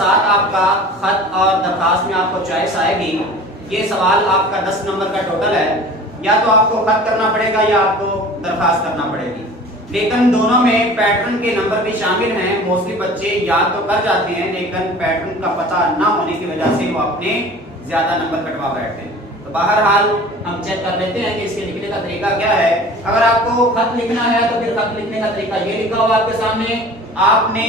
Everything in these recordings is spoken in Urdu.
7 آپ کا خط اور درخواست میں آپ کو چوائس آئے گی. یہ سوال آپ کا 10 نمبر کا ٹوٹل ہے. یا تو آپ کو خط کرنا پڑے گا یا آپ کو درخواست کرنا پڑے گی. لیکن دونوں میں پیٹرن کے نمبر بھی شامل ہیں. موسٹلی بچے یاد تو کر جاتے ہیں لیکن پیٹرن کا پتہ نہ ہونے کی وجہ سے وہ اپنے زیادہ نمبر کٹوا بیٹھتے ہیں. تو بہرحال ہم چیک کر لیتے ہیں کہ اس کے لکھنے کا طریقہ کیا ہے. اگر آپ کو خط لکھنا ہے تو پھر خط لکھنے کا طریقہ یہ لکھا ہوا آپ کے سامنے. آپ نے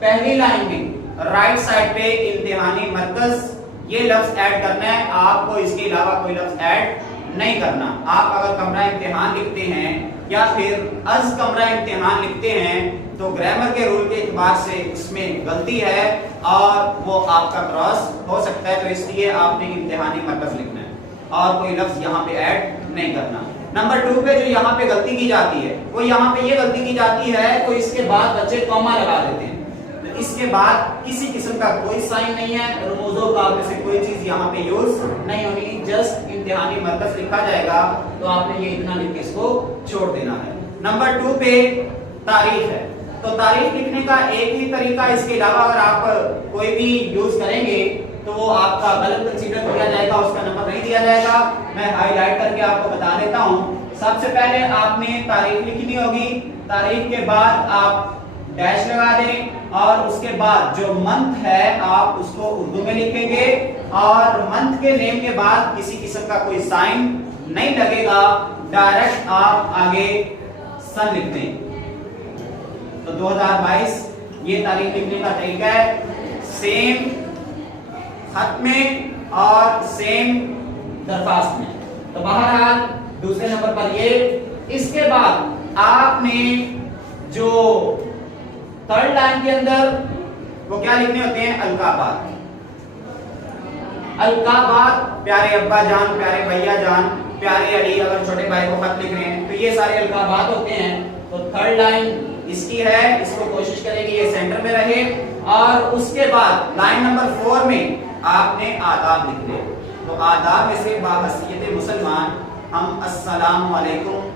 پہلی لائن میں رائٹ سائڈ پہ امتحانی مرکز یہ لفظ ایڈ کرنا ہے. آپ کو اس کے علاوہ کوئی لفظ ایڈ نہیں کرنا. آپ اگر کمرہ امتحان لکھتے ہیں یا پھر از کمرہ امتحان لکھتے ہیں تو گرامر کے رول کے اعتبار سے اس میں غلطی ہے اور وہ آپ کا کراس ہو سکتا ہے. تو اس لیے آپ نے امتحانی مرکز لکھنا ہے اور کوئی لفظ یہاں پہ ایڈ نہیں کرنا. نمبر 2 پہ جو یہاں پہ غلطی کی جاتی ہے وہ یہاں پہ یہ غلطی کی جاتی ہے تو اس کے بعد بچے کاما لگا دیتے ہیں. اس کے بعد کسی قسم کا کوئی سائن نہیں ہے. رموزوں کا میں سے کوئی چیز یہاں پہ یوز نہیں ہونی. جسٹ امتحانی مرکز لکھا جائے گا تو آپ نے یہ اتنا لکھ کے اس کو چھوڑ دینا ہے. نمبر 2 پہ تاریخ ہے تو تاریخ لکھنے کا ایک ہی طریقہ. اس کے علاوہ اگر آپ کوئی بھی یوز کریں گے تو وہ آپ کا غلط کنسیڈر کیا جائے گا. اس کا نمبر نہیں دیا جائے گا. میں ہائی لائٹ کر کے آپ کو بتا دیتا ہوں. سب سے پہلے آپ نے تاریخ لکھنی ہوگی. تاریخ کے بعد آپ ڈیش لگا دیں اور اس کے بعد جو منتھ ہے آپ اس کو اردو میں لکھیں گے اور منتھ کے نیم کے بعد کسی قسم کا کوئی سائن نہیں لگے گا. ڈائریکٹ آپ آگے سن لکھ دیں. تو 2022 یہ تاریخ لکھنے کا طریقہ ہے. سیم خط میں اور سیم درخواست میں. تو بہرحال دوسرے نمبر پر یہ. اس کے بعد آپ نے جو تھرڈ لائن کے اندر وہ کیا لکھنے ہوتے ہیں؟ القابات. القابات پیارے ابا جان، پیارے بھیا جان، پیارے علی. اگر چھوٹے بھائی کو خط لکھ رہے ہیں تو یہ سارے القابات ہوتے ہیں. تو تھرڈ لائن اس کی ہے. اس کو کوشش کریں کہ یہ سینٹر میں رہے. اور اس کے بعد لائن نمبر 4 میں آپ نے آداب لکھ لے. تو آداب میں سے بحیثیت مسلمان ہم السلام علیکم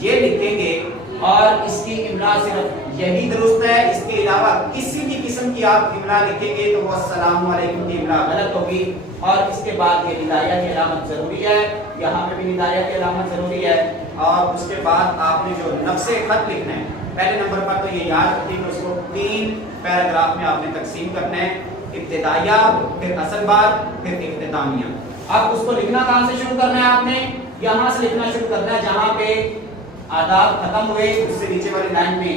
یہ لکھیں گے اور اس کی املا صرف یہی درست ہے. اس کے علاوہ کسی بھی قسم کی آپ املا لکھیں گے تو وہ السلام علیکم کی املا غلط ہوگی. اور اس کے بعد یہ ندائیہ کی علامت ضروری ہے. یہاں پہ بھی ندائیہ کی علامت ضروری ہے. اور اس کے بعد آپ نے جو نقص خط لکھنا ہے پہلے نمبر پر تو یہ یاد رکھیں کہ اس کو 3 پیراگراف میں آپ نے تقسیم کرنا ہے. ابتدائیہ، پھر اصل بات، پھر اختتامیہ. اب اس کو لکھنا کہاں سے شروع کرنا ہے؟ آپ نے یہاں سے لکھنا شروع کرنا ہے جہاں پہ آداب ختم ہوئے اس سے نیچے والی لائن میں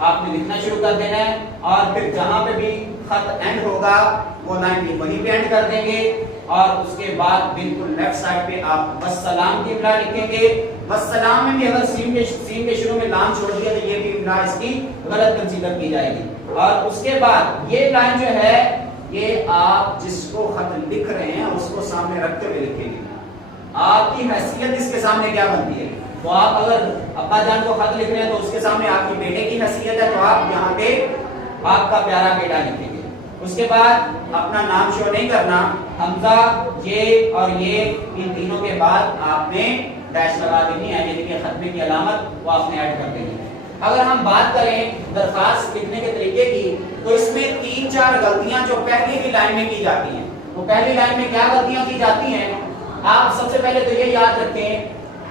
آپ نے لکھنا شروع کر دینا ہے. اور پھر جہاں پہ بھی خط اینڈ ہوگا وہ لائن بھی وہیں پہ اینڈ کر دیں گے. اور اس کے بعد بالکل لیفٹ سائڈ پہ آپ والسلام کی املا لکھیں گے. والسلام میں بھی اگر سین کے شروع میں لام چھوڑ دیا تو یہ بھی املا اس کی غلط کنسیڈر کی جائے گی. اور اس کے بعد یہ لائن جو ہے یہ آپ جس کو خط لکھ رہے ہیں اس کو سامنے رکھتے ہوئے لکھیں گے. آپ کی حیثیت اس کے سامنے کیا بنتی ہے؟ تو آپ اگر ابا جان کو خط لکھ رہے ہیں تو اس کے سامنے آپ کی بیٹے کی حیثیت ہے تو آپ یہاں پہ آپ کا پیارا بیٹا لکھیں گے. اس کے بعد اپنا نام شو نہیں کرنا. حمزہ یہ اور یہ ان تینوں کے بعد آپ نے ڈیش لگا دینی ہے یعنی کہ خطبے کی علامت وہ آپ نے ایڈ کر دینی ہے. اگر ہم بات کریں درخواست لکھنے کے طریقے کی تو اس میں 3-4 غلطیاں جو پہلی ہی لائن میں کی جاتی ہیں. وہ پہلی لائن میں کیا غلطیاں کی جاتی ہیں؟ آپ سب سے پہلے تو یہ یاد رکھیں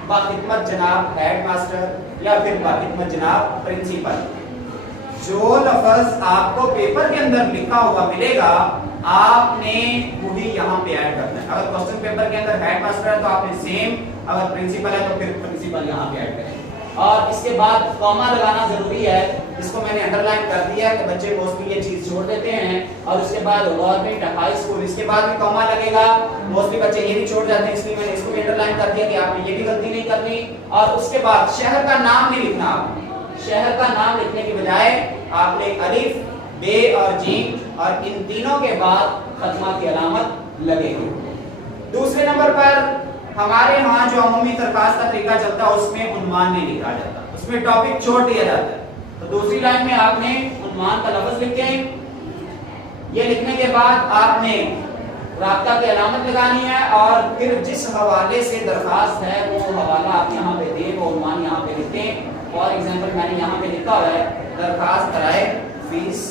باخدمت جناب ہیڈ ماسٹر یا پھر باخدمت جناب پرنسپل. جو لفظ آپ کو پیپر کے اندر لکھا ہوا ملے گا آپ نے وہی یہاں پہ ایڈ کرنا ہے. اگر کوسچن پیپر کے اندر ہیڈ ماسٹر ہے تو آپ نے سیم، اگر پرنسپل ہے تو پھر پرنسپل یہاں پہ ایڈ کریں. اور اس کے بعد کاما لگانا ضروری ہے. اس کو میں نے انڈر لائن کر دیا کہ بچے موسٹلی یہ چیز چھوڑ دیتے ہیں. اور اس کے بعد گورنمنٹ ہائی اسکول اس کے بعد بھی کاما لگے گا. موسٹلی بچے یہ بھی چھوڑ جاتے ہیں اس لیے میں نے اس کو بھی انڈر لائن کر دیا کہ آپ نے یہ بھی غلطی نہیں کرنی. اور اس کے بعد شہر کا نام نہیں لکھنا. آپ شہر کا نام لکھنے کی بجائے آپ نے الف، بے اور جیم اور ان تینوں کے بعد ختمہ کی علامت لگے گی. دوسرے نمبر پر ہمارے ہاں جو عمومی درخواست کا طریقہ چلتا ہے اس میں عنوان نہیں لکھا جاتا، اس میں ٹاپک چھوڑ دیا جاتا ہے. تو دوسری لائن میں آپ نے عنوان کا لفظ لکھیں. یہ لکھنے کے بعد آپ نے رابطہ کی علامت لگانی ہے اور پھر جس حوالے سے درخواست ہے وہ حوالہ آپ یہاں پہ دیں، وہ عنوان یہاں پہ لکھیں. فار ایگزامپل میں نے یہاں پہ لکھا ہوا ہے درخواست کرائے فیس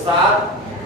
7